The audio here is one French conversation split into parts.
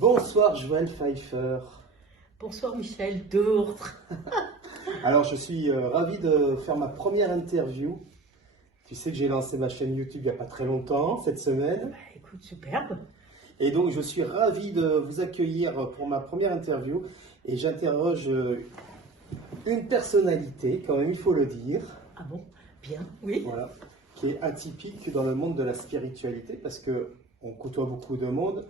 Bonsoir Joël Pfeiffer. Bonsoir Michel Dourdre. Alors je suis ravi de faire ma première interview. Tu sais que j'ai lancé ma chaîne YouTube il n'y a pas très longtemps, cette semaine. Bah, écoute, superbe. Et donc je suis ravi de vous accueillir pour ma première interview. Et j'interroge une personnalité, quand même il faut le dire. Ah bon? Bien, oui. Voilà, qui est atypique dans le monde de la spiritualité parce qu'on côtoie beaucoup de monde.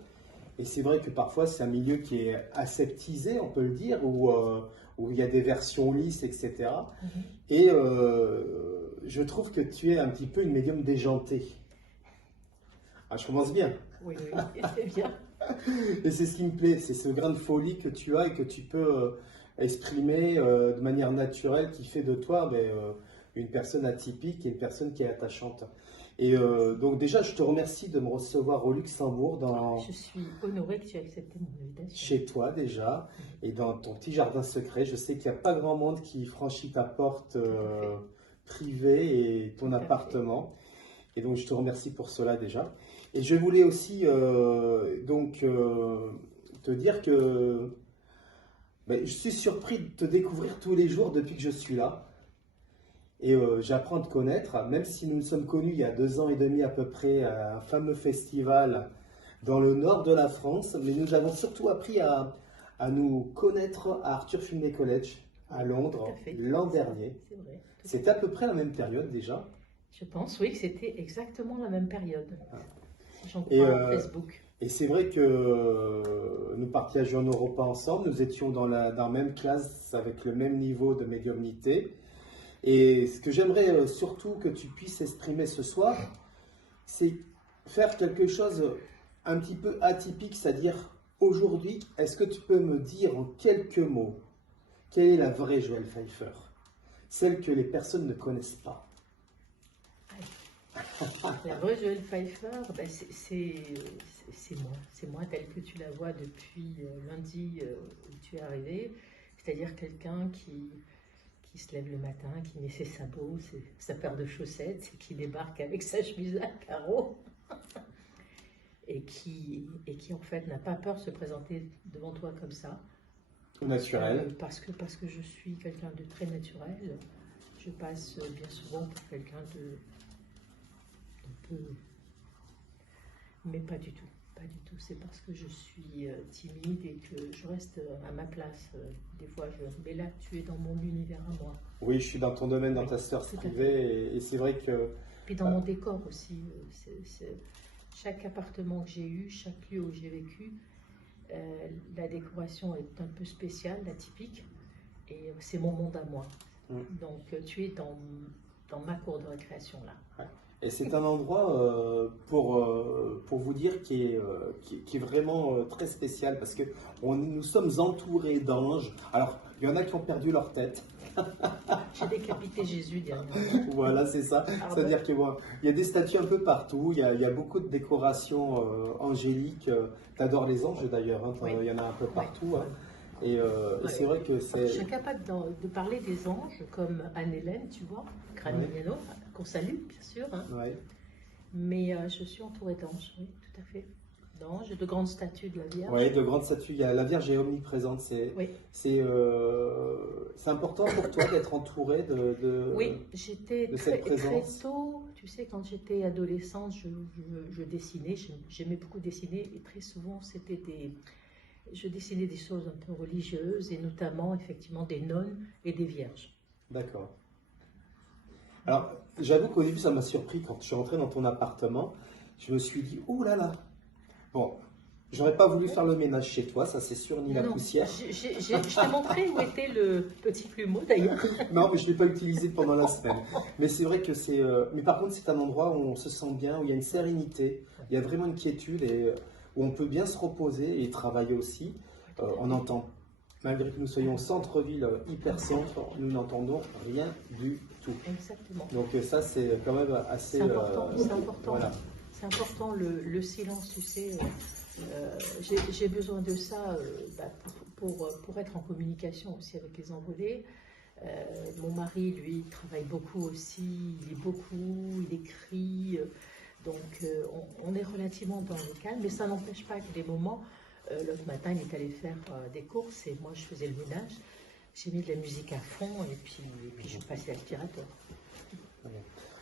Et c'est vrai que parfois c'est un milieu qui est aseptisé, on peut le dire, où il y a des versions lisses, etc. Et je trouve que tu es un petit peu une médium déjantée. Ah, je commence bien. Oui, oui, c'est bien. Et c'est ce qui me plaît, c'est ce grain de folie que tu as et que tu peux exprimer de manière naturelle qui fait de toi une personne atypique et une personne qui est attachante. Et donc déjà, je te remercie de me recevoir au Luxembourg, Je suis honorée que tu aies accepté mon invitation. chez toi déjà, et dans ton petit jardin secret. Je sais qu'il n'y a pas grand monde qui franchit ta porte privée et ton appartement. Et donc, je te remercie pour cela déjà. Et je voulais aussi te dire que je suis surpris de te découvrir tous les jours depuis que je suis là. Et j'apprends à te connaître, même si nous nous sommes connus il y a 2 ans et demi à peu près à un fameux festival dans le nord de la France. Mais nous avons surtout appris à nous connaître à Arthur Findlay College à Londres l'an dernier. C'est vrai. C'était à peu près la même période déjà. Je pense, oui, que c'était exactement la même période. Si j'en Et, crois Facebook. Et c'est vrai que nous partagions nos repas ensemble, nous étions dans la même classe avec le même niveau de médiumnité. Et ce que j'aimerais surtout que tu puisses exprimer ce soir, c'est faire quelque chose un petit peu atypique, c'est-à-dire aujourd'hui, est-ce que tu peux me dire en quelques mots quelle est la vraie Joël Pfeiffer, celle que les personnes ne connaissent pas? La vraie Joël Pfeiffer, ben, c'est moi telle que tu la vois depuis lundi où tu es arrivé, c'est-à-dire quelqu'un qui se lève le matin, qui met ses sabots, sa paire de chaussettes, qui débarque avec sa chemise à carreaux et qui en fait n'a pas peur de se présenter devant toi comme ça. Tout naturel. Parce que je suis quelqu'un de très naturel. Je passe bien souvent pour quelqu'un de peu... Mais pas du tout. Pas du tout. C'est parce que je suis timide et que je reste à ma place. Des fois, mais là, tu es dans mon univers à moi. Oui, je suis dans ton domaine, dans ta sphère privée, et c'est vrai que... Puis dans mon décor aussi. Chaque appartement que j'ai eu, chaque lieu où j'ai vécu, la décoration est un peu spéciale, atypique, et c'est mon monde à moi. Donc, tu es dans ma cour de récréation là. Ouais. Et c'est un endroit, pour vous dire, qui est vraiment très spécial parce que nous sommes entourés d'anges. Alors, il y en a qui ont perdu leur tête. J'ai décapité Jésus dernièrement. Voilà, c'est ça. C'est-à-dire qu'il y a des statues un peu partout, il y a beaucoup de décorations angéliques. Tu adores les anges d'ailleurs, hein, Oui. Il y en a un peu partout. Hein. Et c'est vrai que c'est... Je suis incapable de parler des anges comme Anne-Hélène, tu vois, Craniano, qu'on salue, bien sûr. Hein. Ouais. Mais je suis entourée d'anges, oui, tout à fait. D'anges, de grandes statues de la Vierge. Oui, de grandes statues. La Vierge est omniprésente. C'est important pour toi d'être entouré oui, j'étais très tôt. Tu sais, quand j'étais adolescente, je dessinais. J'aimais beaucoup dessiner. Et très souvent, je dessinais des choses un peu religieuses et notamment, effectivement, des nonnes et des vierges. D'accord. Alors, j'avoue qu'au début, ça m'a surpris quand je suis rentré dans ton appartement. Je me suis dit, oh là là. Bon, j'aurais pas voulu faire le ménage chez toi, ça c'est sûr, ni la poussière. Je t'ai montré où était le petit plumeau d'ailleurs. Non, mais je ne l'ai pas utilisé pendant la semaine. Mais c'est vrai que c'est... mais par contre, c'est un endroit où on se sent bien, où il y a une sérénité, il y a vraiment une quiétude et où on peut bien se reposer et travailler aussi. On entend, malgré que nous soyons au centre-ville, hyper-centre, nous n'entendons rien du tout. Exactement. Donc ça, c'est quand même assez... C'est important, c'est important. Voilà. C'est important le silence, tu sais. J'ai besoin de ça pour être en communication aussi avec les envolés. Mon mari, lui, travaille beaucoup aussi, il lit beaucoup, il écrit. Donc, on est relativement dans le calme, mais ça n'empêche pas que des moments, L'autre matin, il est allé faire des courses et moi, je faisais le ménage. J'ai mis de la musique à fond et puis je passais l'aspirateur.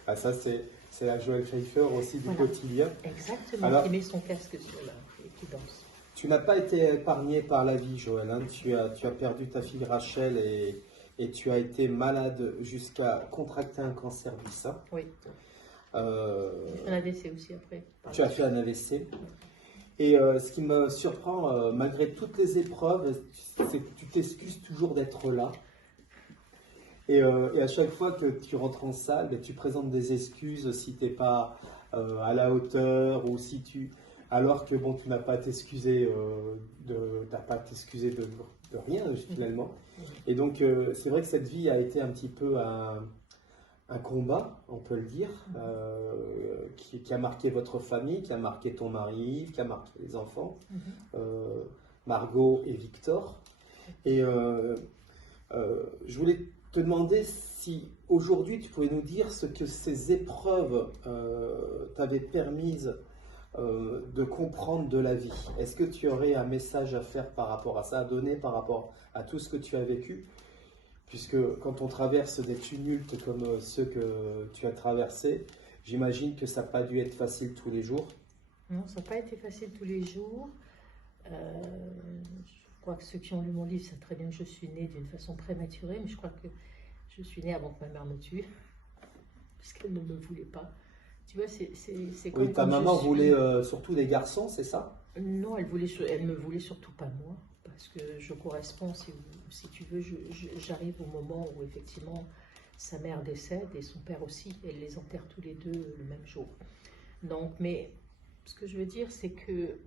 Ah, ça, c'est la Joël Schaeffer aussi du Voilà. quotidien. Exactement, Alors, qui met son casque sur là et qui danse. tu n'as pas été épargné par la vie, Joël, hein. Tu as perdu ta fille Rachel et tu as été malade jusqu'à contracter un cancer du sein. Oui. J'ai fait un AVC aussi après. Tu as fait un AVC. Et ce qui me surprend, malgré toutes les épreuves, c'est que tu t'excuses toujours d'être là. Et à chaque fois que tu rentres en salle, ben, tu présentes des excuses si tu n'es pas à la hauteur ou si tu... Alors que bon, tu n'as pas à t'excuser de rien finalement. Et donc c'est vrai que cette vie a été un petit peu un combat, on peut le dire, qui a marqué votre famille, qui a marqué ton mari, qui a marqué les enfants, Margot et Victor. Et je voulais te demander si aujourd'hui tu pouvais nous dire ce que ces épreuves t'avaient permis de comprendre de la vie. Est-ce que tu aurais un message à faire par rapport à ça, à donner par rapport à tout ce que tu as vécu? Puisque quand on traverse des tumultes comme ceux que tu as traversés, j'imagine que ça n'a pas dû être facile tous les jours. Non, ça n'a pas été facile tous les jours. Je crois que ceux qui ont lu mon livre savent très bien que je suis née d'une façon prématurée, mais je crois que je suis née avant que ma mère me tue, parce qu'elle ne me voulait pas. Tu vois, c'est comme Oui, ta quand maman je suis... voulait surtout des garçons, c'est ça? Non, elle me voulait surtout pas moi, parce que je corresponds, si tu veux, j'arrive au moment où effectivement sa mère décède et son père aussi, elle les enterre tous les deux le même jour. Donc, mais ce que je veux dire, c'est que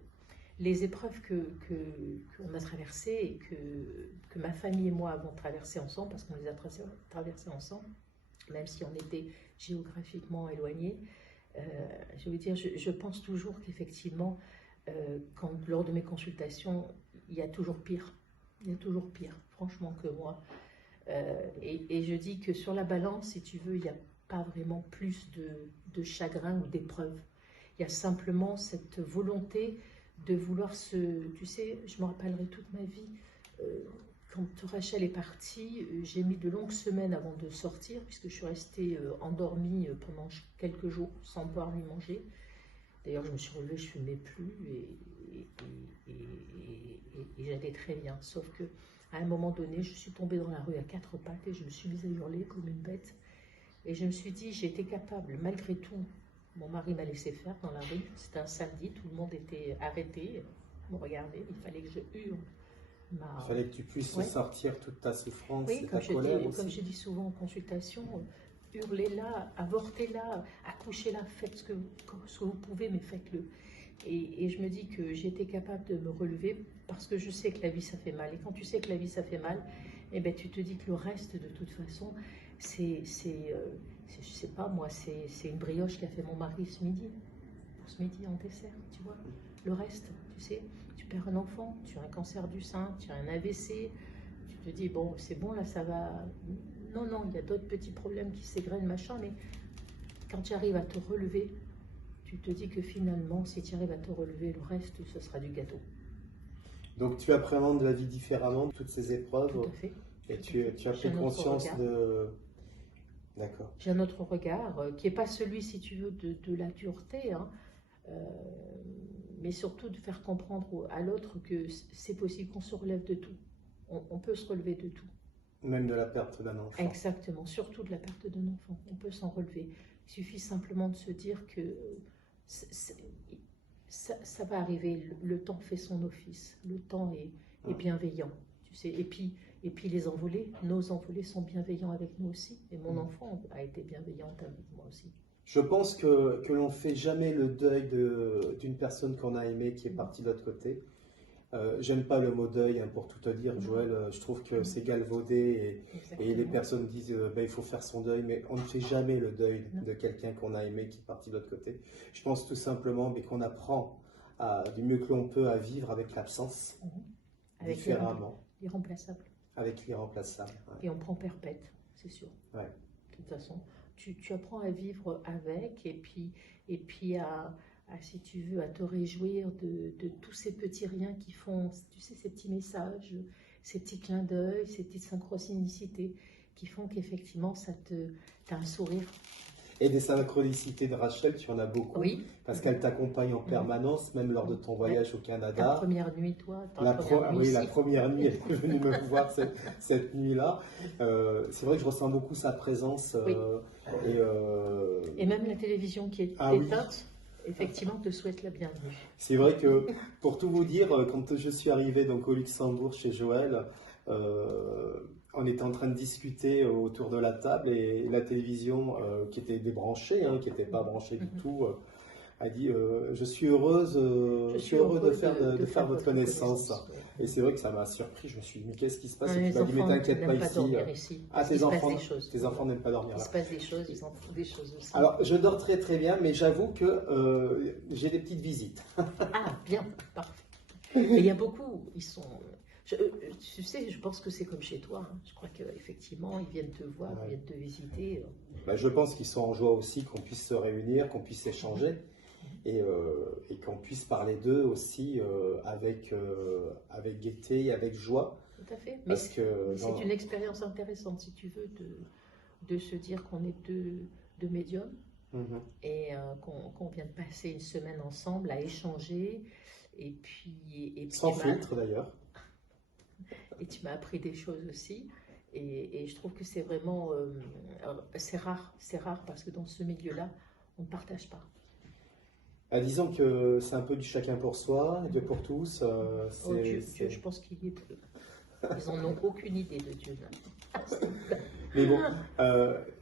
les épreuves qu'on a traversées et que ma famille et moi avons traversées ensemble, parce qu'on les a traversées ensemble, même si on était géographiquement éloignés, je veux dire, je pense toujours qu'effectivement, lors de mes consultations, il y a toujours pire. Il y a toujours pire, franchement, que moi. Et je dis que sur la balance, si tu veux, il n'y a pas vraiment plus de chagrin ou d'épreuve. Il y a simplement cette volonté de vouloir Tu sais, je me rappellerai toute ma vie, quand Rachel est partie, j'ai mis de longues semaines avant de sortir, puisque je suis restée endormie pendant quelques jours sans boire ni manger. D'ailleurs, je me suis relevée, je ne fumais plus et j'allais très bien. Sauf que à un moment donné, je suis tombée dans la rue à quatre pattes et je me suis mise à hurler comme une bête. Et je me suis dit, j'étais capable, malgré tout. Mon mari m'a laissé faire dans la rue. C'était un samedi, tout le monde était arrêté, me regardait. Il fallait que je hurle. Il fallait que tu puisses sortir toute ta souffrance et ta colère aussi. Comme je dis souvent en consultation, hurlez-la, avortez-la, accouchez-la, faites ce que vous pouvez, mais faites-le. Et je me dis que j'étais capable de me relever parce que je sais que la vie, ça fait mal. Et quand tu sais que la vie, ça fait mal, eh ben, tu te dis que le reste, de toute façon, je sais pas moi, c'est une brioche qu'a fait mon mari ce midi, pour ce midi en dessert, tu vois. Le reste, tu sais, tu perds un enfant, tu as un cancer du sein, tu as un AVC, tu te dis, bon, c'est bon, là, ça va... Non, il y a d'autres petits problèmes qui s'égrènent, machin, mais quand tu arrives à te relever, tu te dis que finalement, si tu arrives à te relever, le reste, ce sera du gâteau. Donc tu appréhendes la vie différemment, toutes ces épreuves. Tout à fait. Et tu as pris conscience de... D'accord. J'ai un autre regard, qui n'est pas celui, si tu veux, de la dureté, hein, mais surtout de faire comprendre à l'autre que c'est possible qu'on se relève de tout. On peut se relever de tout. Même de la perte d'un enfant. Exactement, surtout de la perte d'un enfant. On peut s'en relever. Il suffit simplement de se dire que ça va arriver. Le temps fait son office. Le temps est bienveillant. Tu sais. Et puis les envolés, nos envolés sont bienveillants avec nous aussi. Et mon enfant a été bienveillante avec moi aussi. Je pense que l'on ne fait jamais le deuil d'une personne qu'on a aimée qui est partie de l'autre côté. J'aime pas le mot deuil, hein, pour tout te dire, Joël. Je trouve que c'est galvaudé et les personnes disent il faut faire son deuil, mais on ne fait jamais le deuil de quelqu'un qu'on a aimé qui est parti de l'autre côté. Je pense tout simplement qu'on apprend du mieux que l'on peut à vivre avec l'absence, différemment. L'irremplaçable. Avec l'irremplaçable. Ouais. Et on prend perpète, c'est sûr. Ouais. De toute façon, tu apprends à vivre avec et puis à si tu veux, à te réjouir de tous ces petits riens qui font, tu sais, ces petits messages, ces petits clins d'œil, ces petites synchronicités qui font qu'effectivement, t'as un sourire. Et des synchronicités de Rachel, tu en as beaucoup, Oui. parce qu'elle t'accompagne en permanence, même lors de ton voyage au Ta Canada. première nuit, toi, La première nuit, elle est venue me voir cette nuit-là. C'est vrai que je ressens beaucoup sa présence. Oui. Et Et même la télévision qui est Ah oui. éteinte, effectivement, te souhaite la bienvenue. c'est vrai que, pour tout vous dire, quand je suis arrivé donc, au Luxembourg chez Joël, on était en train de discuter autour de la table et la télévision qui était débranchée, qui n'était pas branchée du tout, a dit je suis heureuse, je suis heureux de faire votre connaissance. Ouais. Et c'est vrai que ça m'a surpris. Je me suis dit mais qu'est-ce qui se passe? Non, Et les tu m'as dit mais enfants t'inquiète pas n'aiment pas ici. dormir ici. Ah, Il se passe des choses. tes enfants n'aiment pas dormir Il là. se passe des choses, ils en font des choses aussi. Alors je dors très très bien, mais j'avoue que j'ai des petites visites. Ah, bien, parfait. Mais il y a beaucoup, ils sont... tu sais, je pense que c'est comme chez toi. Hein. Je crois qu'effectivement, ils viennent te voir, ils viennent te visiter. Bah, je pense qu'ils sont en joie aussi qu'on puisse se réunir, qu'on puisse échanger et qu'on puisse parler d'eux aussi avec gaieté et avec joie. Tout à fait. Mais Parce que c'est une expérience intéressante, si tu veux, de se dire qu'on est deux médiums et qu'on vient de passer une semaine ensemble à échanger. Et puis sans filtre d'ailleurs. Et tu m'as appris des choses aussi. Et je trouve que c'est vraiment... c'est rare parce que dans ce milieu-là, on ne partage pas. Disons que c'est un peu du chacun pour soi, Dieu pour tous. Dieu, je pense qu'ils n'en ont aucune idée de Dieu. Mais bon,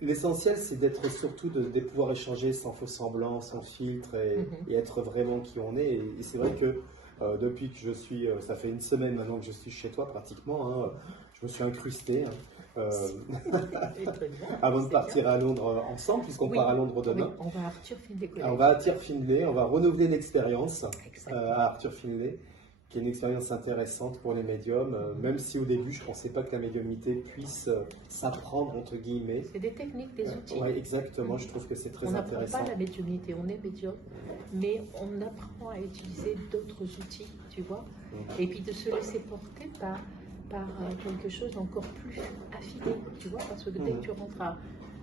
l'essentiel, c'est d'être surtout de pouvoir échanger sans faux semblant, sans filtre et être vraiment qui on est. Et c'est vrai que depuis que je suis, ça fait une semaine maintenant que je suis chez toi pratiquement, je me suis incrusté avant de partir à Londres ensemble, puisqu'on part à Londres demain. Oui, on va à Arthur Findlay College. On va à Arthur Findlay, on va renouveler l'expérience à Arthur Findlay, qui est une expérience intéressante pour les médiums, même si au début je ne pensais pas que la médiumnité puisse s'apprendre entre guillemets. C'est des techniques, des outils. Oui, exactement, je trouve que c'est très intéressant. On n'apprend pas la médiumnité, on est médium, mais on apprend à utiliser d'autres outils, tu vois, et puis de se laisser porter par quelque chose d'encore plus affiné, tu vois, parce que dès que tu rentres à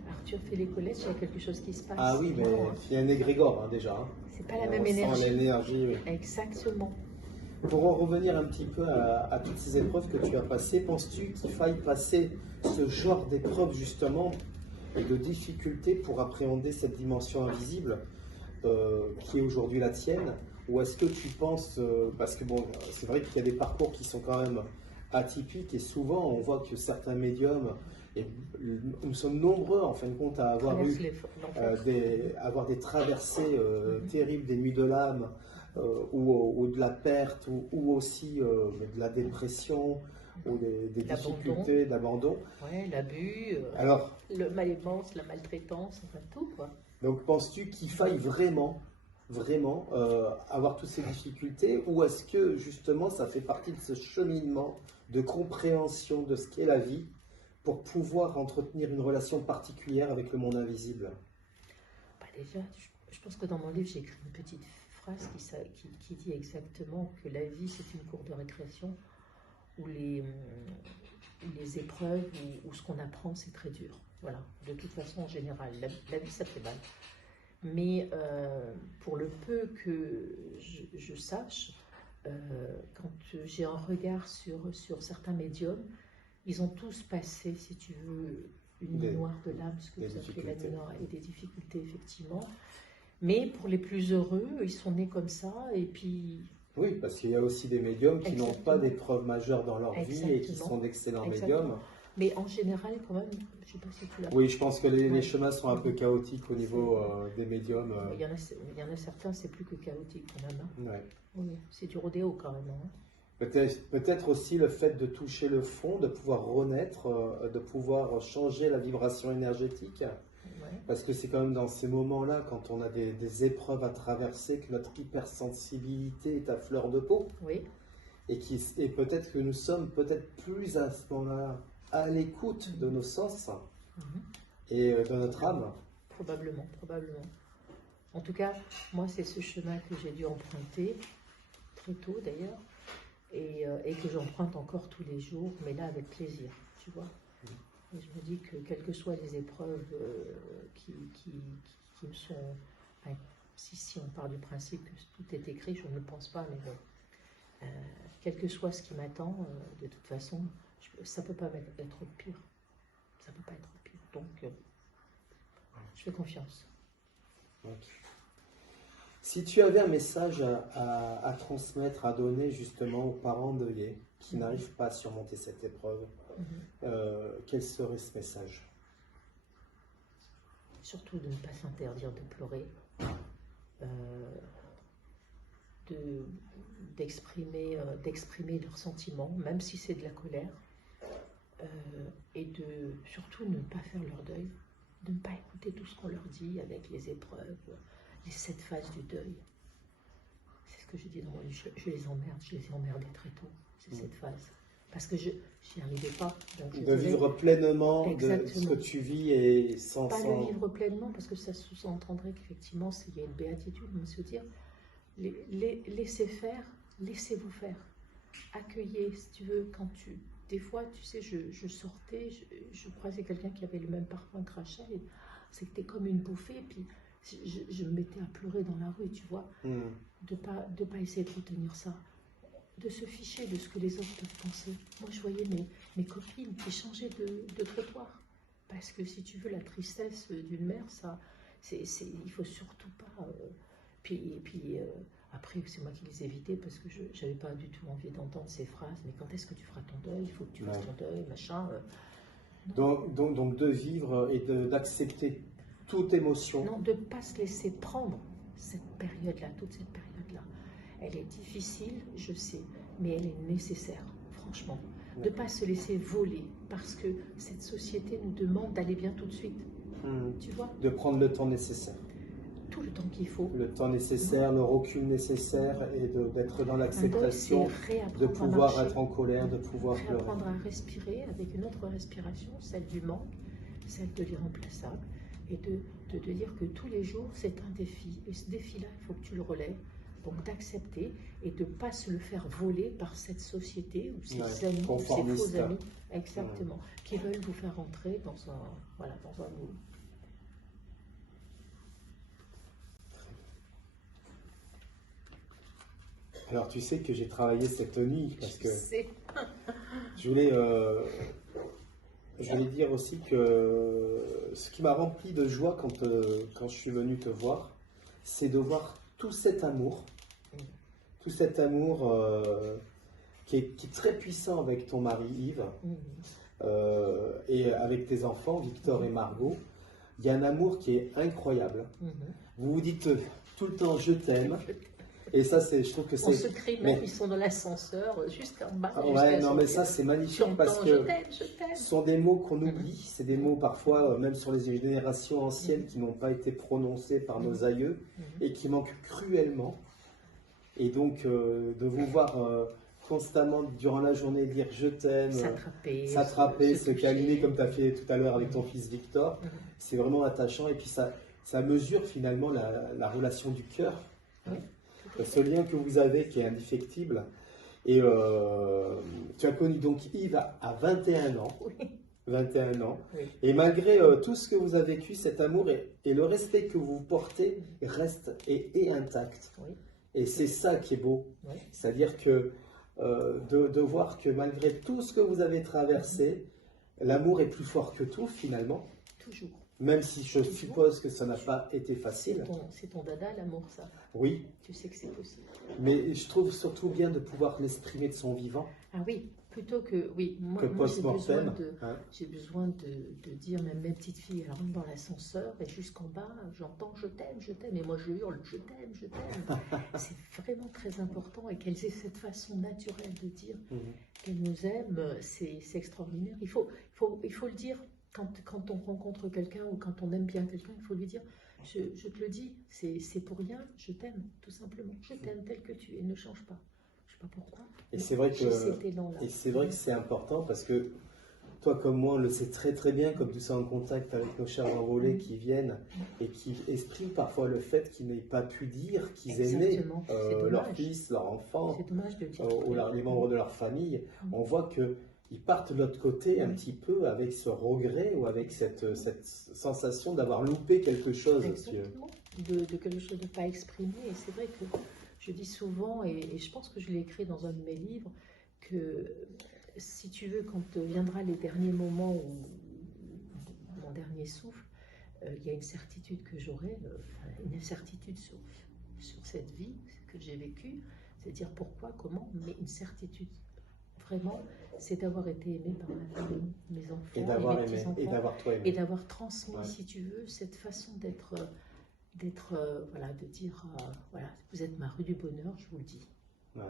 Arthur Findlay College, il y a quelque chose qui se passe. Ah oui, mais il y a un égrégore déjà. C'est pas la même énergie. L'énergie, oui. Exactement. Pour en revenir un petit peu à toutes ces épreuves que tu as passées, penses-tu qu'il faille passer ce genre d'épreuves justement et de difficultés pour appréhender cette dimension invisible qui est aujourd'hui la tienne? Ou est-ce que tu penses, parce que bon, c'est vrai qu'il y a des parcours qui sont quand même atypiques et souvent on voit que certains médiums, et nous sommes nombreux en fin de compte à avoir avoir des traversées terribles, des nuits de l'âme, ou de la perte, ou aussi de la dépression, ou des difficultés d'abandon. Ouais, l'abus, le malébance, la maltraitance, enfin tout quoi. Donc penses-tu qu'il faille vraiment avoir toutes ces difficultés, ou est-ce que justement ça fait partie de ce cheminement de compréhension de ce qu'est la vie pour pouvoir entretenir une relation particulière avec le monde invisible? Déjà, je pense que dans mon livre j'ai écrit une petite phrase qui dit exactement que la vie c'est une cour de récréation où les épreuves ou ce qu'on apprend c'est très dur. Voilà, de toute façon en général, la vie ça fait mal. Mais pour le peu que je sache, quand j'ai un regard sur certains médiums, ils ont tous passé, si tu veux, une nuit noire de l'âme, ce que vous appelez la nuit noire, et des difficultés effectivement. Mais pour les plus heureux, ils sont nés comme ça, et puis... Oui, parce qu'il y a aussi des médiums qui n'ont pas d'épreuves majeures dans leur vie et qui sont d'excellents médiums. Mais en général, quand même, je ne sais pas si tu l'as... Oui, je pense que les chemins sont un peu chaotiques au niveau des médiums. Il y en a certains, c'est plus que chaotique quand même. Hein. Ouais. Oui, c'est du rodéo quand même. Hein. Peut-être aussi le fait de toucher le fond, de pouvoir renaître, de pouvoir changer la vibration énergétique. Ouais. Parce que c'est quand même dans ces moments-là, quand on a des épreuves à traverser, que notre hypersensibilité est à fleur de peau. Oui. Et peut-être que nous sommes peut-être plus à ce moment-là à l'écoute de nos sens et de notre âme. Probablement. En tout cas, moi, c'est ce chemin que j'ai dû emprunter, très tôt d'ailleurs, et que j'emprunte encore tous les jours, mais là avec plaisir, tu vois. Et je me dis que quelles que soient les épreuves qui me sont... Enfin, si on part du principe que tout est écrit, je ne le pense pas, mais bon. Quel que soit ce qui m'attend, de toute façon, ça ne peut pas être pire. Ça ne peut pas être pire. Donc, je fais confiance. Ok. Si tu avais un message à transmettre, à donner justement aux parents endeuillés qui n'arrivent pas à surmonter cette épreuve, quel serait ce message? Surtout de ne pas s'interdire de pleurer, d'exprimer leurs sentiments, même si c'est de la colère, et de surtout ne pas faire leur deuil, de ne pas écouter tout ce qu'on leur dit avec les épreuves, les 7 phases du deuil. C'est ce que je dis dans mon livre, je les emmerde, je les ai emmerdés très tôt, ces 7 phases. Parce que je n'y arrivais pas. Donc de vivre pleinement de ce que tu vis et sans... Pas le vivre pleinement, parce que ça sous-entendrait qu'effectivement, il y a une béatitude, mais se dire, laissez faire, laissez-vous faire. Accueillez, si tu veux, quand tu... Des fois, tu sais, je sortais, je croisais quelqu'un qui avait le même parfum que Rachel, et c'était comme une bouffée, et puis je me mettais à pleurer dans la rue, tu vois. De pas essayer de retenir ça, de se ficher de ce que les autres peuvent penser. Moi, je voyais mes copines qui changeaient de trottoir. Parce que si tu veux, la tristesse d'une mère, ça, il faut surtout pas... après, c'est moi qui les évitais parce que je n'avais pas du tout envie d'entendre ces phrases. Mais quand est-ce que tu feras ton deuil? Il faut que tu fasses ton deuil, machin. Donc de vivre et d'accepter toute émotion. Non, de ne pas se laisser prendre cette période-là, toute cette période-là. Elle est difficile, je sais, mais elle est nécessaire, franchement. De ne pas se laisser voler, parce que cette société nous demande d'aller bien tout de suite. Tu vois? De prendre le temps nécessaire. Tout le temps qu'il faut. Le temps nécessaire, le recul nécessaire, et d'être dans l'acceptation, de pouvoir être en colère, de pouvoir pleurer. Apprendre à respirer avec une autre respiration, celle du manque, celle de l'irremplaçable, et de dire que tous les jours, c'est un défi. Et ce défi-là, il faut que tu le relèves. Donc d'accepter et de ne pas se le faire voler par cette société ou ces amis, ou ces faux amis, exactement, qui veulent vous faire rentrer dans un moule. Alors tu sais que j'ai travaillé cette nuit parce que sais. je voulais dire aussi que ce qui m'a rempli de joie quand je suis venu te voir, c'est de voir tout cet amour qui est très puissant avec ton mari Yves et avec tes enfants Victor et Margot. Il y a un amour qui est incroyable. Vous vous dites tout le temps je t'aime. Et ça, je trouve que c'est... On se crie même, ils sont dans l'ascenseur, jusqu'en bas. Ouais, non, mais ça, c'est magnifique parce que je t'aime. Ce sont des mots qu'on oublie. C'est des mots parfois, même sur les générations anciennes, qui n'ont pas été prononcés par nos aïeux et qui manquent cruellement. Et donc, de vous voir constamment durant la journée dire je t'aime, s'attraper, se câliner comme tu as fait tout à l'heure avec ton fils Victor, c'est vraiment attachant. Et puis ça mesure finalement la relation du cœur. Ce lien que vous avez qui est indéfectible. Et tu as connu donc Yves à 21 ans. Oui. 21 ans. Oui. Et malgré tout ce que vous avez vécu, cet amour et le respect que vous portez reste et est intact. Oui. Et c'est ça qui est beau. Oui. C'est-à-dire que de voir que malgré tout ce que vous avez traversé, l'amour est plus fort que tout finalement. Toujours. Même si je suppose que ça n'a pas été facile. C'est ton dada, l'amour, ça. Oui. Tu sais que c'est possible. Mais je trouve surtout bien de pouvoir l'exprimer de son vivant. Ah oui, plutôt que... Oui, moi j'ai besoin de dire, même mes petites filles, elles rentrent dans l'ascenseur et jusqu'en bas, j'entends je t'aime, et moi je hurle je t'aime, je t'aime. C'est vraiment très important et qu'elles aient cette façon naturelle de dire qu'elles nous aiment, c'est extraordinaire. Il faut le dire. Quand on rencontre quelqu'un ou quand on aime bien quelqu'un, il faut lui dire, je te le dis, c'est pour rien, je t'aime, tout simplement. Je t'aime tel que tu es, ne change pas. Je ne sais pas pourquoi. Et c'est vrai que c'est important parce que toi comme moi, on le sait très très bien, comme nous sommes en contact avec nos chers envolés qui viennent et qui expriment parfois le fait qu'ils n'aient pas pu dire qu'ils aimaient Exactement. C'est leur dommage. fils, leur enfant, C'est dommage de le dire. ou les membres de leur famille. On voit qu'ils partent de l'autre côté un petit peu avec ce regret ou avec cette sensation d'avoir loupé quelque chose. Exactement. De quelque chose de pas exprimé. Et c'est vrai que je dis souvent, et je pense que je l'ai écrit dans un de mes livres, que si tu veux, quand viendra les derniers moments où mon dernier souffle, il y a une certitude que j'aurai, une incertitude sur cette vie que j'ai vécue, c'est dire pourquoi, comment, mais une certitude vraiment, c'est d'avoir été aimé par ma famille, mes enfants, Et d'avoir mes aimé, petits-enfants, et d'avoir toi aimé. et d'avoir transmis, Ouais. si tu veux, cette façon d'être, voilà, de dire, voilà, vous êtes ma rue du bonheur, je vous le dis. Ouais.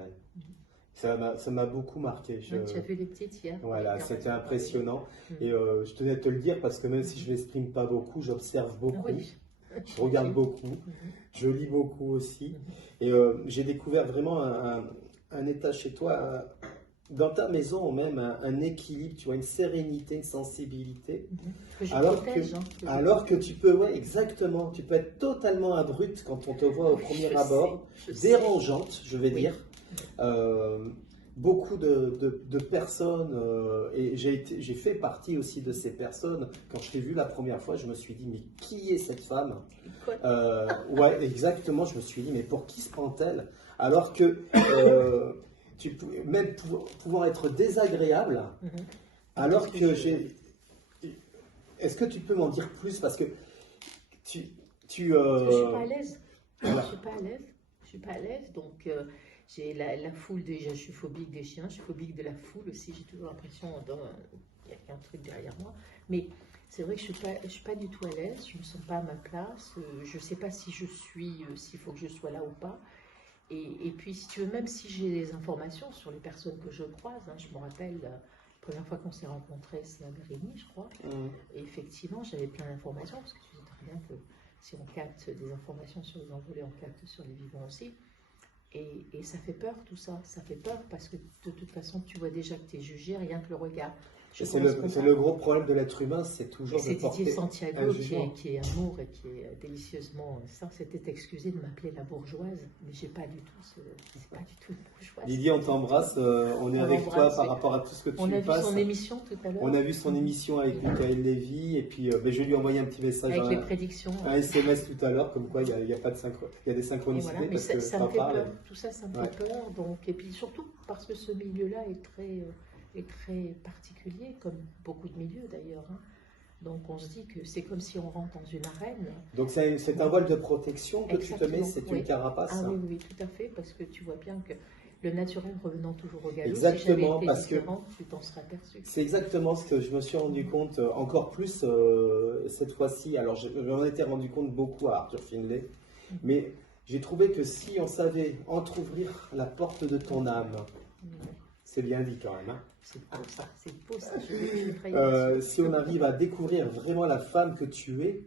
Ça m'a beaucoup marqué. Tu as vu les petites hier? Voilà, c'était impressionnant. Mm. Et je tenais à te le dire parce que même si je ne l'exprime pas beaucoup, j'observe beaucoup, Ah oui. je regarde beaucoup, Mhm. je lis beaucoup aussi. Mhm. Et j'ai découvert vraiment un état chez toi, dans ta maison même, un équilibre, tu vois, une sérénité, une sensibilité. Que je Alors protège, Alors que tu peux, ouais, exactement, tu peux être totalement abrupte quand on te voit au premier abord, dérangeante, je vais Oui. dire. Beaucoup de personnes, et j'ai fait partie aussi de ces personnes. Quand je t'ai vu la première fois, je me suis dit, mais qui est cette femme? Ouais, exactement, je me suis dit, mais pour qui se prend-elle? Alors que même pouvoir être désagréable, alors que j'ai... Est-ce que tu peux m'en dire plus? Parce que je suis pas à l'aise. Voilà. Je suis pas à l'aise. Je suis pas à l'aise. Donc j'ai la foule déjà. Je suis phobique des chiens. Je suis phobique de la foule aussi. J'ai toujours l'impression qu'il y a un truc derrière moi. Mais c'est vrai que je suis pas du tout à l'aise. Je me sens pas à ma place. Je sais pas si s'il faut que je sois là ou pas. Et puis si tu veux, même si j'ai des informations sur les personnes que je croise, hein, je me rappelle. La première fois qu'on s'est rencontrés, c'est à Grigny, je crois. Et effectivement, j'avais plein d'informations, parce que tu sais très bien que si on capte des informations sur les envolés, on capte sur les vivants aussi. Et ça fait peur, tout ça. Ça fait peur parce que de toute façon, tu vois déjà que tu es jugé, rien que le regard. C'est le gros problème de l'être humain, c'est toujours de porter Didier Santiago un jugement. qui est amour et qui est délicieusement... Ça, s'était excusé de m'appeler la bourgeoise, mais j'ai pas du tout c'est pas du tout une bourgeoise. Didier, on t'embrasse, on est avec toi par rapport à tout ce que tu passes. On a vu son émission tout à l'heure. On a vu son émission avec Michael Lévy, et puis je vais lui envoyer un petit message, avec les prédictions. Un SMS tout à l'heure, comme quoi il y a pas de il y a des synchronicités. Voilà, mais parce que ça me fait papa, peur, tout ça, ça me fait peur. Donc, et puis surtout parce que ce milieu-là est très particulier, comme beaucoup de milieux d'ailleurs. Hein. Donc on se dit que c'est comme si on rentre dans une arène. Donc c'est un voile de protection que tu te mets, c'est une carapace. Ah oui, oui, tout à fait, parce que tu vois bien que le naturel revenant toujours au galop, exactement, si parce que tu t'en serais aperçu. C'est exactement ce que je me suis rendu compte, encore plus cette fois-ci. Alors je m'en étais rendu compte beaucoup à Arthur Findlay, mais j'ai trouvé que si on savait entrouvrir la porte de ton âme, c'est bien dit quand même. Hein. C'est beau ça. Si on arrive à découvrir vraiment la femme que tu es,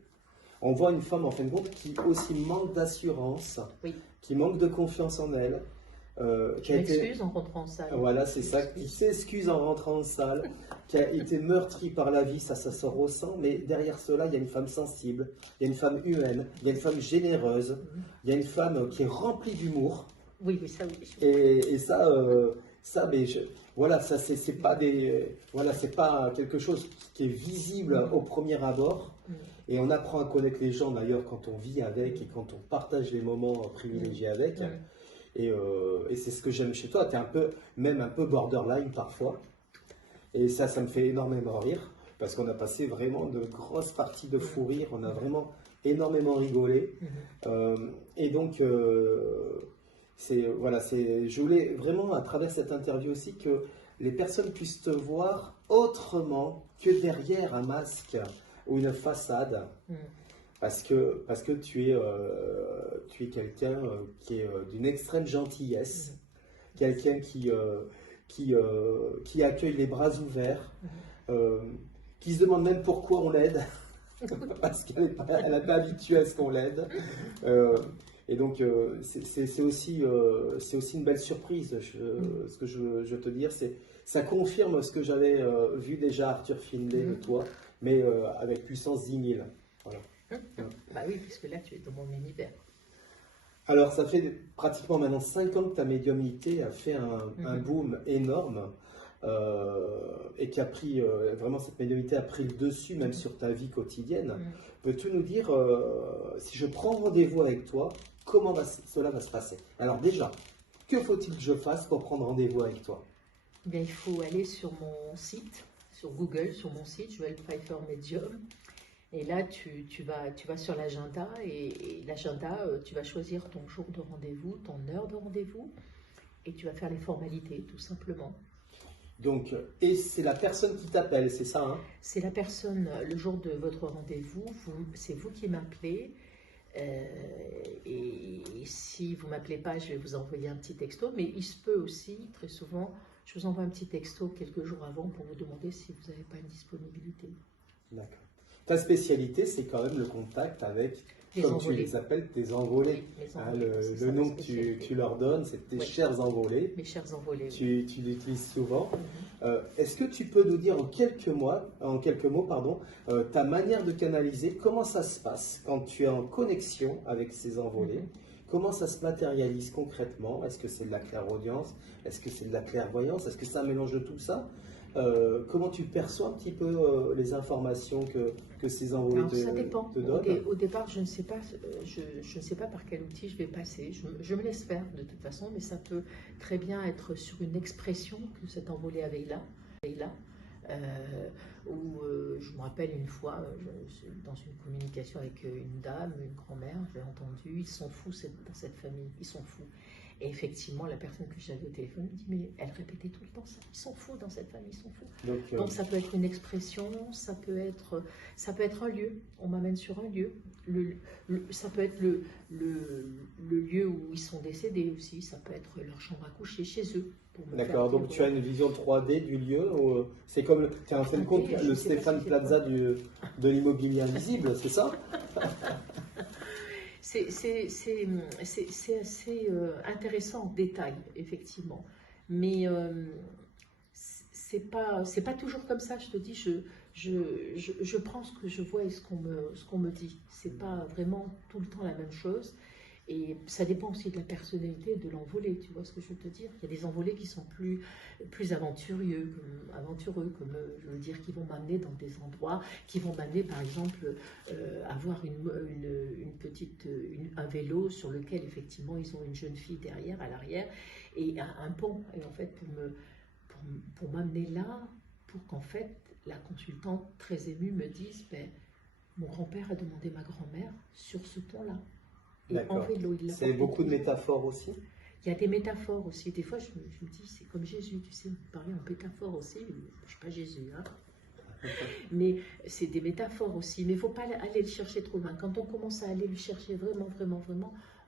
on voit une femme en fin de compte qui aussi manque d'assurance, qui manque de confiance en elle. Qui m'excuse en rentrant en salle. Voilà, c'est ça, qui s'excuse en rentrant en salle, qui a été meurtrie par la vie, ça se ressent, mais derrière cela, il y a une femme sensible, il y a une femme humaine, il y a une femme généreuse, il y a une femme qui est remplie d'humour. Oui, ça oui. Et ça, mais voilà, ça c'est pas c'est pas quelque chose qui est visible au premier abord. Et on apprend à connaître les gens d'ailleurs quand on vit avec et quand on partage les moments privilégiés avec. Et c'est ce que j'aime chez toi. Tu es même un peu borderline parfois. Et ça me fait énormément rire parce qu'on a passé vraiment de grosses parties de fou rire. On a vraiment énormément rigolé. Et donc, je voulais vraiment, à travers cette interview aussi, que les personnes puissent te voir autrement que derrière un masque ou une façade. Parce que tu es quelqu'un qui est d'une extrême gentillesse, quelqu'un qui accueille les bras ouverts, qui se demande même pourquoi on l'aide, parce qu'elle n'est pas habituée à ce qu'on l'aide. Et donc, c'est aussi une belle surprise. Ce que je veux te dire, ça confirme ce que j'avais vu déjà Arthur Findlay de toi, mais avec puissance 10 000. Voilà. Bah oui, puisque là, tu es dans mon univers. Alors, ça fait pratiquement maintenant 5 ans que ta médiumnité a fait un boom énorme et qui a pris, vraiment cette médiumnité a pris le dessus même sur ta vie quotidienne. Peux-tu nous dire, si je prends rendez-vous avec toi, comment cela va se passer? Alors déjà, que faut-il que je fasse pour prendre rendez-vous avec toi? Eh bien, il faut aller sur mon site, sur Google, sur mon site, Joël Pfeiffer Medium. Et là, tu vas sur l'agenda et l'agenda, tu vas choisir ton jour de rendez-vous, ton heure de rendez-vous et tu vas faire les formalités, tout simplement. Donc, et c'est la personne qui t'appelle, c'est ça, hein? C'est la personne, le jour de votre rendez-vous, c'est vous qui m'appelez. Et si vous ne m'appelez pas, je vais vous envoyer un petit texto. Mais il se peut aussi, très souvent, je vous envoie un petit texto quelques jours avant pour vous demander si vous n'avez pas une disponibilité. D'accord. Ta spécialité, c'est quand même le contact avec, comme tu les appelles, tes envolés. Oui, envolés, le nom que tu leur donnes, c'est tes chers envolés. Mes chers envolés. Tu l'utilises souvent. Est-ce que tu peux nous dire en quelques mots, ta manière de canaliser, comment ça se passe quand tu es en connexion avec ces envolés? Comment ça se matérialise concrètement? Est-ce que c'est de la clairaudience? Est-ce que c'est de la clairvoyance? Est-ce que c'est un mélange de tout ça? Comment tu perçois un petit peu les informations que ces envolés te donnent? Au départ, je ne sais pas, je ne sais pas par quel outil je vais passer. Je me laisse faire de toute façon, mais ça peut très bien être sur une expression que cet envolé avait là. Je me rappelle une fois, dans une communication avec une dame, une grand-mère, j'ai entendu, ils sont fous dans cette famille, ils sont fous. Et effectivement, la personne que j'avais au téléphone me dit, mais elle répétait tout le temps ça, ils sont fous dans cette famille, ils sont fous. Donc ça peut être une expression, ça peut être un lieu, on m'amène sur un lieu, ça peut être le lieu où ils sont décédés aussi, ça peut être leur chambre à coucher chez eux. D'accord, donc tu as une vision 3D du lieu, c'est comme, tu es en fin de compte, le Stéphane Plaza de l'immobilier invisible, c'est ça? C'est assez intéressant en détail, effectivement. Mais c'est pas toujours comme ça, je te dis, je prends ce que je vois et ce qu'on me dit. C'est pas vraiment tout le temps la même chose. Et ça dépend aussi de la personnalité de l'envolé, tu vois ce que je veux te dire. Il y a des envolés qui sont plus aventureux, comme je veux dire, qui vont m'amener dans des endroits, qui vont m'amener par exemple avoir un vélo sur lequel effectivement ils ont une jeune fille derrière, à l'arrière, et un pont. Et en fait, pour m'amener là, pour qu'en fait la consultante très émue me dise, mon grand-père a demandé ma grand-mère sur ce pont-là. D'accord. C'est beaucoup de métaphores aussi? Il y a des métaphores aussi. Des fois, je me dis, c'est comme Jésus, tu sais, parler en métaphore aussi. Je ne suis pas Jésus, hein. Mais c'est des métaphores aussi. Mais il ne faut pas aller le chercher trop loin. Quand on commence à aller le chercher vraiment,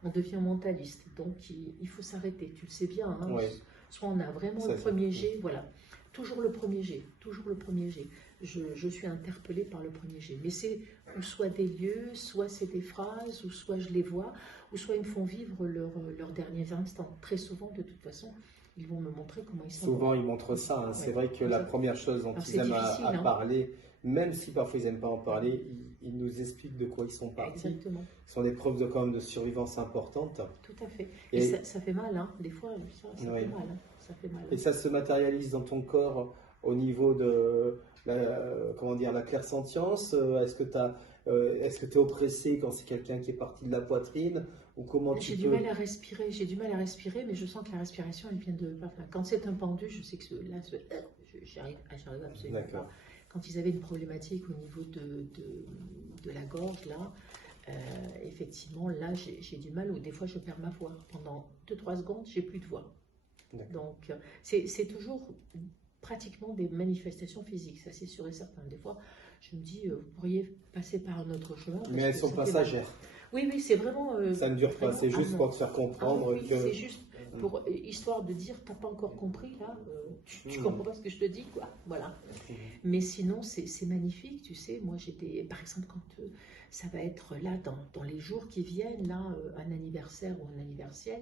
on devient mentaliste. Donc, il faut s'arrêter. Tu le sais bien, hein. Oui. Soit on a vraiment le premier jet, voilà. Toujours le premier jet, toujours le premier jet. Je suis interpellée par le premier jet. Mais c'est ou soit des lieux, soit c'est des phrases, ou soit je les vois, ou soit ils me font vivre leurs derniers instants. Très souvent, de toute façon, ils vont me montrer comment ils sont. Souvent, ils montrent ça. Hein. Ouais. C'est vrai que la première chose dont ils aiment à parler, même si parfois ils n'aiment pas en parler, ils nous expliquent de quoi ils sont partis. Exactement. Ce sont des preuves quand même de survivance importantes. Tout à fait. Et ça fait mal, hein. Des fois, ça fait mal. Hein. Ça fait mal. Et ça se matérialise dans ton corps au niveau de la clairsentience. Est-ce que tu es oppressé quand c'est quelqu'un qui est parti de la poitrine, ou comment J'ai du mal à respirer, mais je sens que la respiration, elle vient de... Enfin, quand c'est un pendu, je sais que là, j'arrive absolument pas. Quand ils avaient une problématique au niveau de la gorge, là, effectivement, là, j'ai du mal, ou des fois, je perds ma voix. Pendant 2-3 secondes, j'ai plus de voix. Donc, c'est toujours pratiquement des manifestations physiques, ça c'est sûr et certain. Des fois, je me dis, vous pourriez passer par un autre chemin. Mais elles sont passagères. Oui, oui, c'est vraiment. Ça ne dure pas, vraiment, c'est juste non. pour te faire comprendre Oui, que... c'est juste pour histoire de dire, t'as pas encore compris là, tu comprends pas ce que je te dis, quoi. Voilà. Mais sinon, c'est magnifique, tu sais. Moi, par exemple, quand ça va être là, dans les jours qui viennent, là, un anniversaire ou un anniversaire,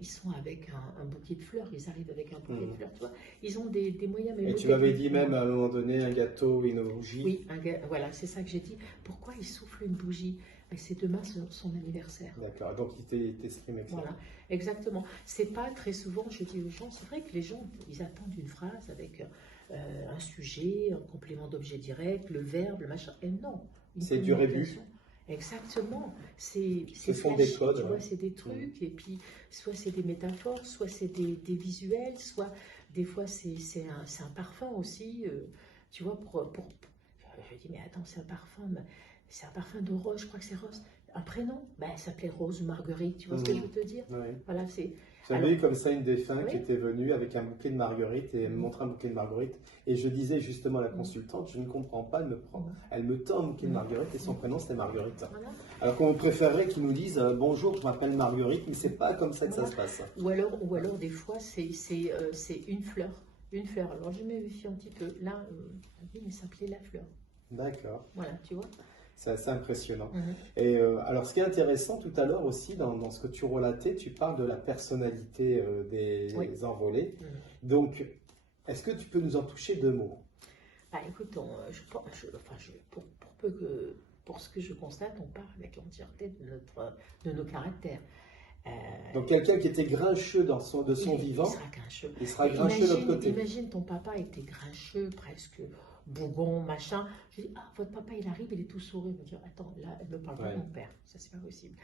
ils sont avec un bouquet de fleurs, ils arrivent avec un bouquet de fleurs, tu vois. Ils ont des moyens, mais Et tu m'avais dit même à un moment donné un gâteau, une bougie. Oui, voilà, c'est ça que j'ai dit. Pourquoi il souffle une bougie? Ben, c'est demain son anniversaire. D'accord, donc il t'exprime avec ça. Voilà, exactement. C'est pas très souvent, je dis aux gens, c'est vrai que les gens, ils attendent une phrase avec un sujet, un complément d'objet direct, le verbe, le machin. Et non, c'est du rébus. Exactement. Ce sont des codes. Tu vois, c'est des trucs. Et puis, soit c'est des métaphores, soit c'est des visuels, soit des fois c'est un parfum aussi. Tu vois, je dis, mais attends, c'est un parfum de rose, je crois que c'est rose. Un prénom, ben, elle s'appelait Rose ou Marguerite, tu vois ce que je veux te dire? Oui. Voilà, c'est. J'avais eu comme ça une défunte oui. qui était venue avec un bouquet de marguerite et elle me montrait un bouquet de marguerite. Et je disais justement à la consultante, je ne comprends pas, elle me tend un bouquet de marguerite et son prénom c'était Marguerite. Voilà. Alors qu'on préférerait qu'ils nous disent bonjour, je m'appelle Marguerite, mais c'est pas comme ça que ça se passe. Ou alors des fois c'est une fleur. Une fleur. Alors je me méfie un petit peu. Là, il s'appelait la fleur. D'accord. Voilà, tu vois. C'est assez impressionnant. Et alors, ce qui est intéressant tout à l'heure aussi, dans ce que tu relatais, tu parles de la personnalité des envolés. Donc, est-ce que tu peux nous en toucher 2 mots? Bah, écoute, pour ce que je constate, on part avec l'entièreté de nos caractères. Donc, quelqu'un qui était grincheux de son vivant, il sera grincheux. Il sera grincheux de l'autre côté. Imagine ton papa était grincheux, presque bougon, machin. Je dis, ah, votre papa, il arrive, il est tout sourire. Je me dis, attends, là, elle me parle pas de mon père. Ça, c'est pas possible.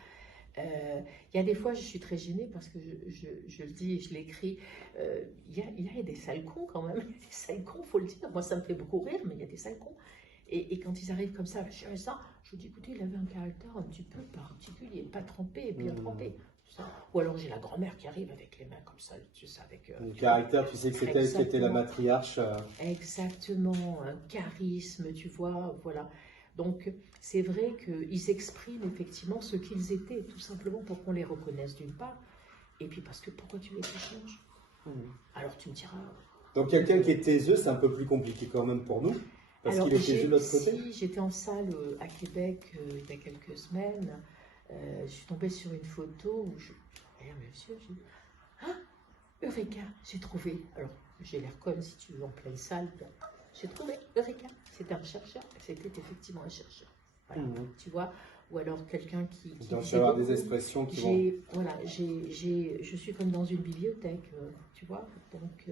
Il y a des fois, je suis très gênée parce que je le dis et je l'écris. Il y a des sales cons quand même. Il y a des sales cons, il faut le dire. Moi, ça me fait beaucoup rire, mais il y a des sales cons. Et quand ils arrivent comme ça, je dis, écoutez, il avait un caractère un petit peu particulier, pas trempé, bien trempé. Ou alors j'ai la grand-mère qui arrive avec les mains comme ça, tu sais, avec... le caractère, tu sais que c'était elle qui était la matriarche. Exactement, un charisme, tu vois, voilà. Donc c'est vrai qu'ils expriment effectivement ce qu'ils étaient, tout simplement pour qu'on les reconnaisse d'une part, et puis parce que pourquoi tu les changes? Alors tu me diras... Donc quelqu'un qui est taiseux, c'est un peu plus compliqué quand même pour nous, parce qu'il est taiseux de l'autre côté. Si, j'étais en salle à Québec il y a quelques semaines. Je suis tombée sur une photo où regarde monsieur, j'ai dit, ah, Eureka, j'ai trouvé. Alors, j'ai l'air comme si tu veux en pleine salle. J'ai trouvé Eureka. C'était un chercheur. C'était effectivement un chercheur. Voilà, tu vois. Ou alors quelqu'un qui doit avoir des expressions qui vont... Voilà, je suis comme dans une bibliothèque, tu vois. Donc,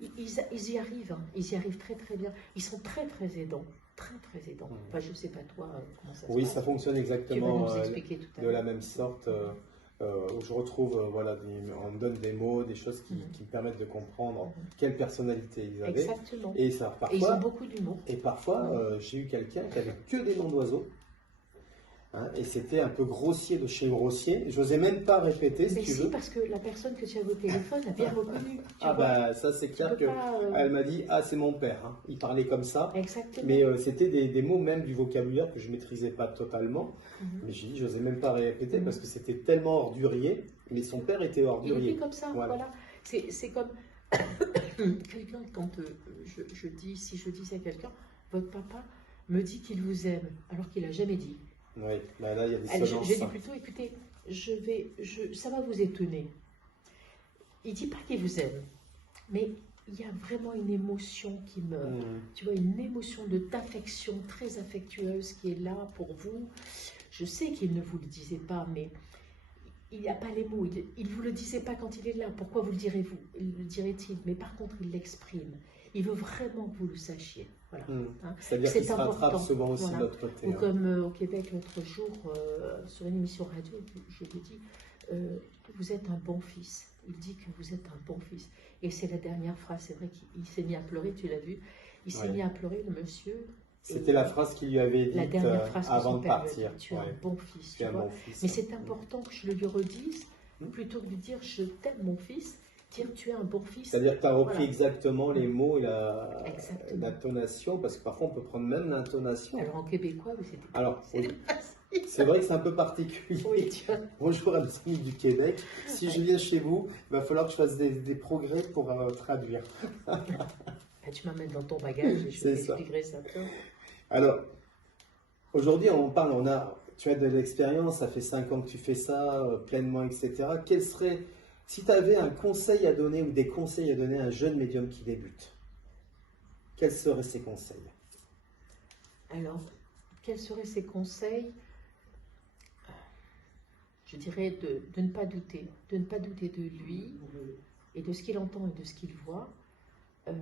ils y arrivent. Hein. Ils y arrivent très très bien. Ils sont très très aidants. Très très aidant. Enfin, je ne sais pas toi comment ça se passe. Oui, ça fonctionne exactement de la même sorte. Où je retrouve, voilà, on me donne des mots, des choses qui me permettent de comprendre quelle personnalité ils avaient. Exactement. Et ça, parfois, ils ont beaucoup d'humour. Et parfois, j'ai eu quelqu'un qui avait que des noms d'oiseaux. Hein, et c'était un peu grossier de chez grossier. Je n'osais même pas répéter, si tu veux. Parce que la personne que tu avais au téléphone a bien reconnu. Bah ça c'est clair que elle m'a dit, ah c'est mon père. Hein. Il parlait comme ça. Exactement. Mais c'était des mots même du vocabulaire que je maîtrisais pas totalement. Mais j'ai dit, je n'osais même pas répéter parce que c'était tellement ordurier. Mais son père était ordurier. Il est comme ça, voilà. C'est comme quelqu'un quand si je dis à quelqu'un, votre papa me dit qu'il vous aime, alors qu'il n'a jamais dit. Oui, bah là il y a des dissonances. Je dis plutôt, écoutez, ça va vous étonner. Il ne dit pas qu'il vous aime, mais il y a vraiment une émotion tu vois, une émotion d'affection très affectueuse qui est là pour vous. Je sais qu'il ne vous le disait pas, mais il n'y a pas les mots. Il ne vous le disait pas quand il est là. Pourquoi vous le direz-vous? Le dirait-il? Mais par contre, il l'exprime. Il veut vraiment que vous le sachiez. Voilà. Hein. C'est-à-dire qu'il se rattrape souvent aussi de l'autre côté. Ou comme au Québec l'autre jour, sur une émission radio, je lui dis, vous êtes un bon fils. Il dit que vous êtes un bon fils. Et c'est la dernière phrase, c'est vrai qu'il s'est mis à pleurer, tu l'as vu. Il s'est mis à pleurer, le monsieur. C'était la phrase qu'il lui avait dite avant de partir. Tu es un bon fils. Tu vois. Mais c'est important que je le lui redise, plutôt que de dire je t'aime mon fils. Dire tu es un bon fils. C'est-à-dire que tu as repris exactement les mots et l'intonation, parce que parfois on peut prendre même l'intonation. Alors en québécois, c'était. Alors, oui. C'est vrai que c'est un peu particulier. Oui, tu vois. Bonjour à nos amis du Québec. Si je viens chez vous, il va falloir que je fasse des progrès pour traduire. Ah, tu m'amènes dans ton bagage et je C'est ça. t'expliquerai ça. Toi. Alors, aujourd'hui, on parle, tu as de l'expérience, ça fait 5 ans que tu fais ça pleinement, etc. Quel serait, si tu avais un conseil à donner ou des conseils à donner à un jeune médium qui débute, quels seraient ces conseils? Alors, quels seraient ses conseils? Je dirais de ne pas douter, de ne pas douter de lui et de ce qu'il entend et de ce qu'il voit. Ouais,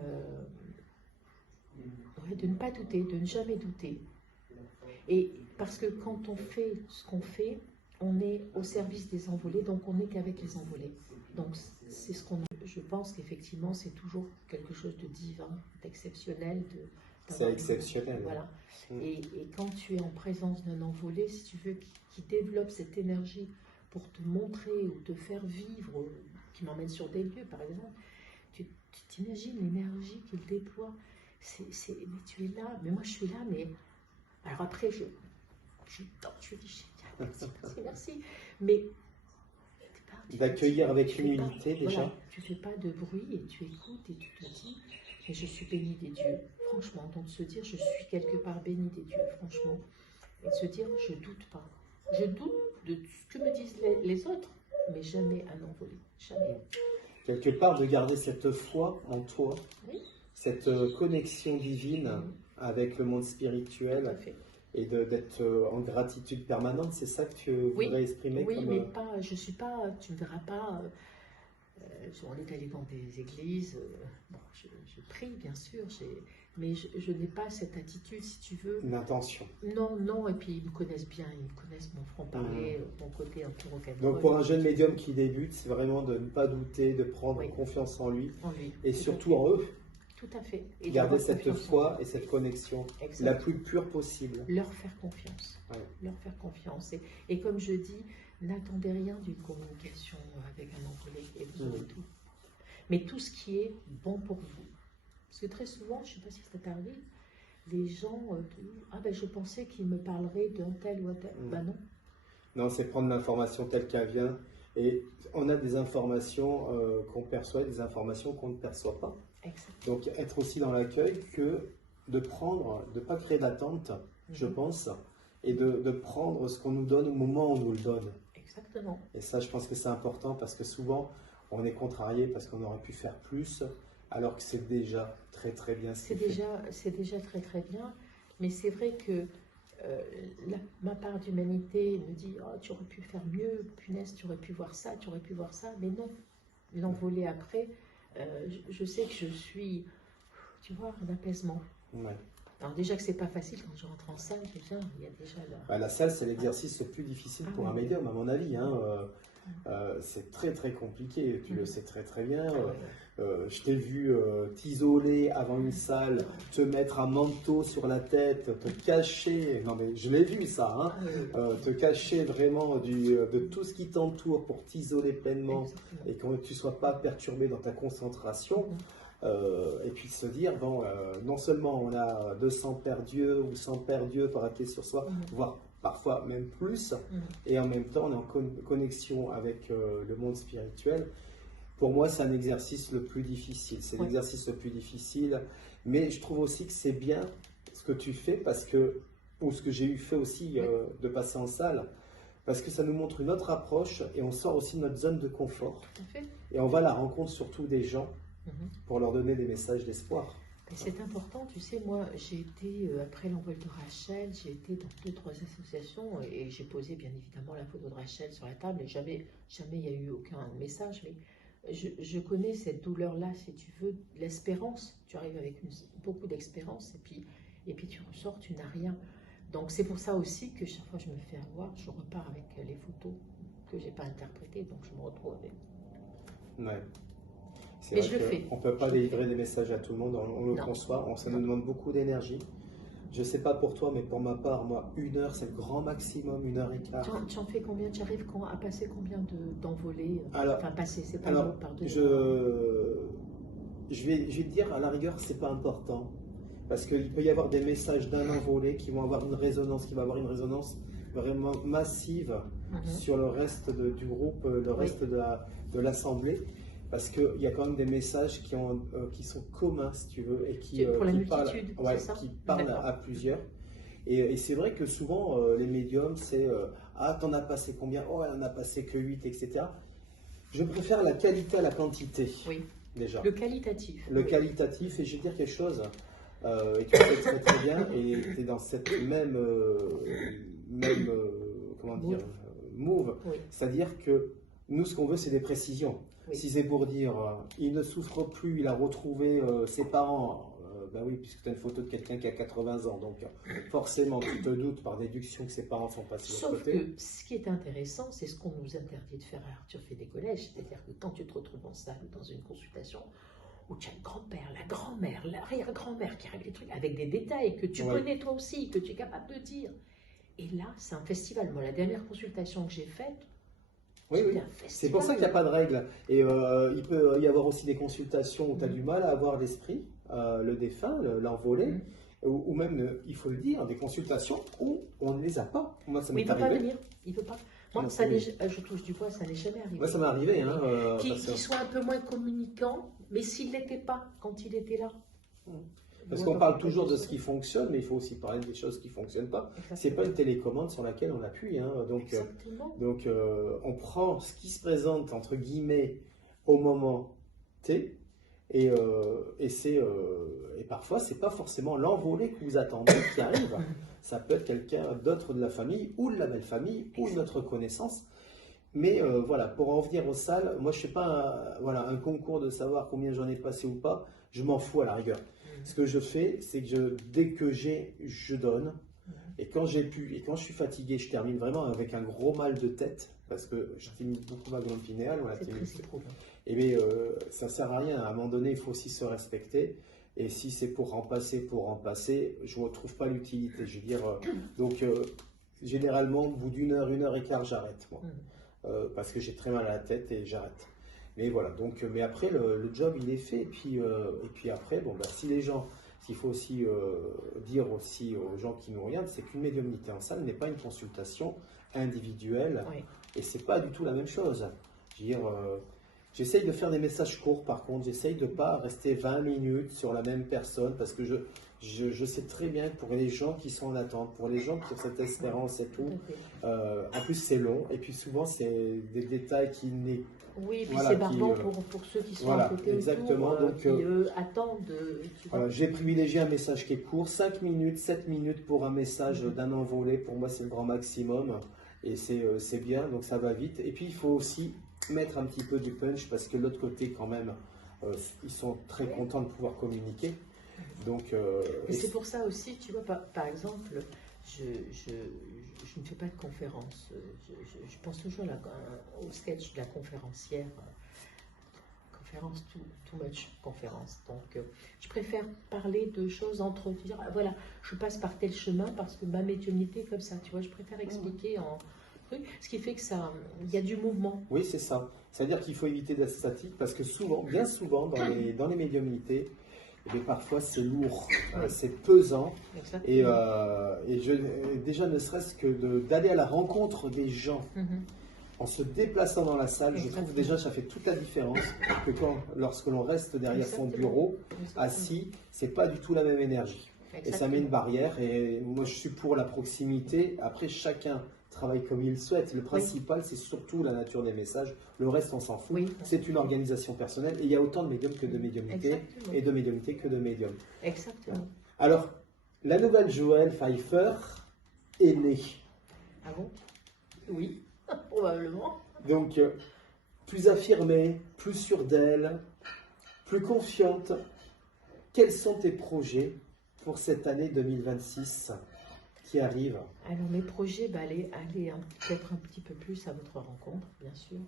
de ne pas douter, de ne jamais douter. Et parce que quand on fait ce qu'on fait, on est au service des envolés, donc on n'est qu'avec les envolés. Donc c'est ce qu'on. Je pense qu'effectivement c'est toujours quelque chose de divin, d'exceptionnel. C'est exceptionnel. Voilà. Et quand tu es en présence d'un envolé, si tu veux, qui développe cette énergie pour te montrer ou te faire vivre, qui m'emmène sur des lieux par exemple, tu t'imagines l'énergie qu'il déploie. Mais tu es là, mais moi je suis là, mais. Alors après, je dis génial, merci. Mais d'accueillir avec humilité déjà. Voilà, tu fais pas de bruit et tu écoutes et tu te dis, mais je suis béni des dieux, franchement. Donc de se dire, je suis quelque part béni des dieux, franchement. Et de se dire, je doute pas. Je doute de ce que me disent les autres, mais jamais un envolé, jamais. Quelque part, de garder cette foi en toi, oui. Cette connexion divine avec le monde spirituel et d'être en gratitude permanente, c'est ça que tu voudrais exprimer? Oui, mais pas, je suis pas, tu ne verras pas, on est allé dans des églises, bon, je prie bien sûr, mais je n'ai pas cette attitude, si tu veux. L'intention. Non, et puis ils me connaissent bien, ils me connaissent mon franc-parler, mon côté un peu rock'n'roll. Donc pour un jeune médium qui débute, c'est vraiment de ne pas douter, de prendre confiance en lui, et surtout en eux. Tout à fait. Et garder cette foi et cette connexion la plus pure possible. Leur faire confiance. Ouais. Leur faire confiance. Et comme je dis, n'attendez rien d'une communication avec un envolé et vous aurez tout. Mais tout ce qui est bon pour vous. Parce que très souvent, je ne sais pas si ça t'arrive, les gens disent, ah ben je pensais qu'il me parlerait d'un tel ou un tel. Ben non. Non, c'est prendre l'information telle qu'elle vient. Et on a des informations qu'on perçoit, des informations qu'on ne perçoit pas. Exactement. Donc être aussi dans l'accueil que de prendre, de ne pas créer d'attente, je pense, et de prendre ce qu'on nous donne au moment où on nous le donne. Exactement. Et ça, je pense que c'est important parce que souvent, on est contrarié parce qu'on aurait pu faire plus, alors que c'est déjà très très bien. C'est déjà très très bien, mais c'est vrai que ma part d'humanité me dit oh, tu aurais pu faire mieux, punaise, tu aurais pu voir ça, mais non. L'envolé après, je sais que je suis, tu vois, en apaisement. Ouais. Alors déjà que c'est pas facile quand je rentre en salle, déjà, il y a déjà la salle, c'est l'exercice le plus difficile pour un médium, à mon avis. Hein. C'est très très compliqué, tu le sais très très bien. Je t'ai vu t'isoler avant une salle, te mettre un manteau sur la tête, te cacher, non mais je l'ai vu ça, hein, te cacher vraiment de tout ce qui t'entoure pour t'isoler pleinement. Exactement. Et que tu ne sois pas perturbé dans ta concentration. Et puis se dire, bon, non seulement on a 200 pères Dieu ou 100 pères Dieu par appeler sur soi, voire parfois même plus, et en même temps on est en connexion avec le monde spirituel. Pour moi, c'est un exercice le plus difficile. C'est l'exercice le plus difficile, mais je trouve aussi que c'est bien ce que tu fais, parce que, ou ce que j'ai eu fait aussi de passer en salle, parce que ça nous montre une autre approche et on sort aussi de notre zone de confort. Tout à fait. Et on va à la rencontre surtout des gens pour leur donner des messages d'espoir. C'est important, tu sais, moi j'ai été, après l'envol de Rachel, j'ai été dans 2-3 associations et j'ai posé bien évidemment la photo de Rachel sur la table et jamais il n'y a eu aucun message, mais je connais cette douleur-là, si tu veux, l'espérance, tu arrives avec beaucoup d'espérance et puis tu ressors, tu n'as rien. Donc c'est pour ça aussi que chaque fois que je me fais avoir, je repars avec les photos que je n'ai pas interprétées, donc je me retrouve avec. Ouais. Mais je le fais. On ne peut pas délivrer des messages à tout le monde, on le conçoit, ça nous demande beaucoup d'énergie. Je ne sais pas pour toi, mais pour ma part, moi, 1 heure, c'est le grand maximum, 1h15. Tu en fais combien? Tu arrives à passer combien d'envolées? Enfin, passer, c'est pas alors, par deux. Je vais te dire, à la rigueur, c'est pas important. Parce qu'il peut y avoir des messages d'un envolé qui vont avoir une résonance, vraiment massive sur le reste du groupe, le reste de l'assemblée, parce qu'il y a quand même des messages qui sont communs, si tu veux, et Pour la qui parlent, multitude, ouais, c'est ça? qui parlent à plusieurs. Et c'est vrai que souvent, les médiums, c'est ah, t'en as passé combien? Oh, elle en a passé que 8, etc. Je préfère la qualité à la quantité, Oui. déjà. Le qualitatif. Le qualitatif, et je vais dire quelque chose, et tu fais très très bien, et tu es dans cette comment dire, move, Oui. c'est-à-dire que nous, ce qu'on veut, c'est des précisions. Oui. Si c'est pour dire, il ne souffre plus, il a retrouvé ses parents, ben oui, puisque tu as une photo de quelqu'un qui a 80 ans, donc forcément, tu te doutes par déduction que ses parents sont passés de l'autre Sauf côté. que ce qui est intéressant, c'est ce qu'on nous interdit de faire à Arthur fait des collèges, c'est-à-dire que quand tu te retrouves en salle ou dans une consultation, où tu as le grand-père, la grand-mère, l'arrière-grand-mère qui règle les trucs avec des détails que tu connais toi aussi, que tu es capable de dire. Et là, c'est un festival. Moi, la dernière consultation que j'ai faite, Oui, oui. C'est pour ça qu'il n'y a pas de règle. Et il peut y avoir aussi des consultations où tu as du mal à avoir l'esprit, le défunt, l'envolé, ou même, il faut le dire, des consultations où on ne les a pas. Moi, ça m'est il ne peut pas arrivé. venir. Il peut pas. Moi, je touche du bois, ça n'est jamais arrivé. Moi, ça m'est arrivé. Qu'il soit un peu moins communicant, mais s'il ne l'était pas quand il était là. Parce qu'on parle toujours de ce qui fonctionne, mais il faut aussi parler des choses qui ne fonctionnent pas. Ce n'est pas une télécommande sur laquelle on appuie. Donc, on prend ce qui se présente, entre guillemets, au moment T, et parfois, ce n'est pas forcément l'envolé que vous attendez qui arrive. Ça peut être quelqu'un d'autre de la famille, ou de la belle famille, ou de notre connaissance. Mais voilà, pour en venir aux salles, moi je ne fais pas un concours de savoir combien j'en ai passé ou pas, je m'en fous à la rigueur. Ce que je fais, c'est que dès que j'ai, je donne. Et quand j'ai pu, et quand je suis fatigué, je termine vraiment avec un gros mal de tête, parce que je stimule beaucoup ma glande pinéale. Et bien, ça ne sert à rien, à un moment donné, il faut aussi se respecter. Et si c'est pour remplacer, je ne retrouve pas l'utilité. Je veux dire, généralement, au bout d'une heure et quart, j'arrête, moi. Parce que j'ai très mal à la tête et j'arrête. Mais voilà, donc, mais après, le job, il est fait. Et puis après, bon, bah, si les gens, s'il faut aussi dire aussi aux gens qui nous regardent, c'est qu'une médiumnité en salle n'est pas une consultation individuelle. Oui. Et c'est pas du tout la même chose. Je veux dire, j'essaye de faire des messages courts, par contre. J'essaye de ne pas rester 20 minutes sur la même personne, parce que je sais très bien que pour les gens qui sont en attente, pour les gens qui ont cette espérance et tout, en plus c'est long, et puis souvent c'est des détails qui n'est. Oui, et puis c'est barbant pour ceux qui sont à côté exactement. Autour, donc, qui attendent. J'ai privilégié un message qui est court, 5 minutes, 7 minutes pour un message d'un envolé. Pour moi, c'est le grand maximum, et c'est bien, donc ça va vite. Et puis il faut aussi mettre un petit peu du punch, parce que de l'autre côté, quand même, ils sont très contents de pouvoir communiquer. Donc, et c'est pour ça aussi, tu vois, par exemple, je ne fais pas de conférence. Je pense toujours au sketch de la conférencière. Conférence, too much conférence. Donc, je préfère parler de choses entre dire, voilà, je passe par tel chemin parce que ma médiumnité est comme ça. Tu vois, je préfère expliquer en truc, ce qui fait que il y a du mouvement. Oui, c'est ça. C'est-à-dire qu'il faut éviter d'être statique, parce que souvent, bien souvent, dans les médiumnités, et parfois c'est lourd, c'est pesant, et déjà ne serait-ce que d'aller à la rencontre des gens en se déplaçant dans la salle, je trouve déjà ça fait toute la différence que lorsque l'on reste derrière son bureau assis, c'est pas du tout la même énergie. Et ça met une barrière, et moi je suis pour la proximité. Après, chacun travaille comme il le souhaite. Le principal, c'est surtout la nature des messages. Le reste, on s'en fout. C'est une organisation personnelle. Et il y a autant de médiums que de médiumnités, et de médiumnités que de médiums. Exactement. Alors, la nouvelle Joëlle Pfeiffer est née. Ah bon? Oui, probablement. Donc, plus affirmée, plus sûre d'elle, plus confiante. Quels sont tes projets pour cette année 2026 qui arrive? Alors mes projets, aller peut-être un petit peu plus à votre rencontre, bien sûr.